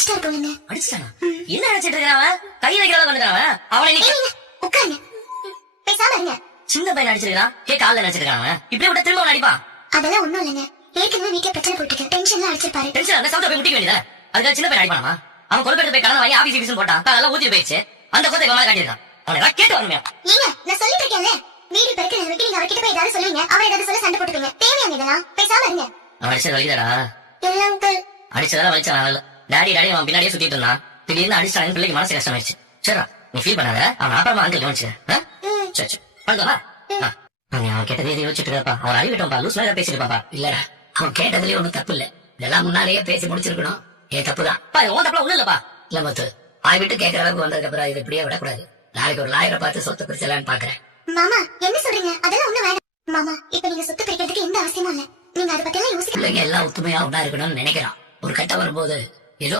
அடிச்சிட்டாரு போலுங்க. அடிச்சிட்டானா? என்ன அடிச்சிட்டு இருக்கான்? கை வைக்கிறத கொண்டுறான் அவனை. உட்காருங்க, பேசாம இருங்க. சின்ன பையன் அடிச்சிருக்கான், காலில் அடிச்சிருக்கான். இப்படி விட திரும்ப அவன் அடிப்பான். அதெல்லாம் ஒண்ணும் இல்லைங்க. ஏற்கனவே வீட்டுல பிரச்சனை போட்டுருக்கு, டென்ஷன்ல அடிச்சிருப்பாரு. டென்ஷன் அந்த சவுத்த போய் முட்டிக்க வேண்டியதானே? அதுக்காக சின்ன பையன் அடிப்பானா? அவன் கொழுப்பெடுத்து போய் கடன் வாங்கி ஆபீஸ் போட்டான், அதெல்லாம் ஊத்தி போயிடுச்சு. அந்த கோத்தை இவன் காட்டியிருக்கான். அவனை கேட்டு வரணுமே. ஏங்க, நான் சொல்லிட்டு இருக்கேன்ல, வீடு பெருக்கிறத விட்டு நீங்க அவர்கிட்ட போய் ஏதாவது சொல்லுவீங்க, அவர் ஏதாவது சொல்ல சண்டை போட்டுப்பீங்க. தேவையான இதெல்லாம் பேசாம இருங்க. அவன் அடிச்சது வலிக்குதாடா? எல்லாம் அடிச்சதெல்லாம் வலிச்சான். டாடி டாடி அவன் பின்னாடியே சுத்திட்டு இருந்தான். திடீர்னு அடிச்சான், பிள்ளைக்கு மனசு கஷ்டமாயிடுச்சு. சரிடா, நீ ஃபீல் பண்ணாத. அவன் அப்புறமா அங்கிள் கவனிச்சு. சரி பண்ணுவா. அவன் கேட்டதே யோசிச்சுட்டு இருப்பா. அவன் அறிவிட்டோம்பா, லூஸ் மாதிரி பேசிட்டு பாப்பா. இல்லடா, அவன் கேட்டதுலயே ஒண்ணும் தப்பு இல்ல. இதெல்லாம் முன்னாலேயே பேசி முடிச்சிருக்கணும். ஏன் தப்புதான். உன் தப்புல ஒண்ணும் இல்லப்பா. இல்ல மொத்து, வாய் விட்டு கேட்கற அளவுக்கு வந்ததுக்கு அப்புறம் இது இப்படியே விடக்கூடாது. நாளைக்கு ஒரு லாயரை பார்த்து சொத்து பிரிச்சலான்னு பாக்குறேன். மாமா என்ன சொல்றீங்க? அதெல்லாம் ஒண்ணு வேண்டாம் மாமா. இப்ப நீங்க சொத்து பிரிக்கிறதுக்கு எந்த அவசியமும் இல்ல. நீங்க அதை பத்தி எல்லாம் யோசிக்க. பிள்ளைங்க எல்லாம் ஒத்துமையா ஒண்ணா இருக்கணும்னு நினைக்கிறான். ஒரு கட்டம் வரும்போது ஏதோ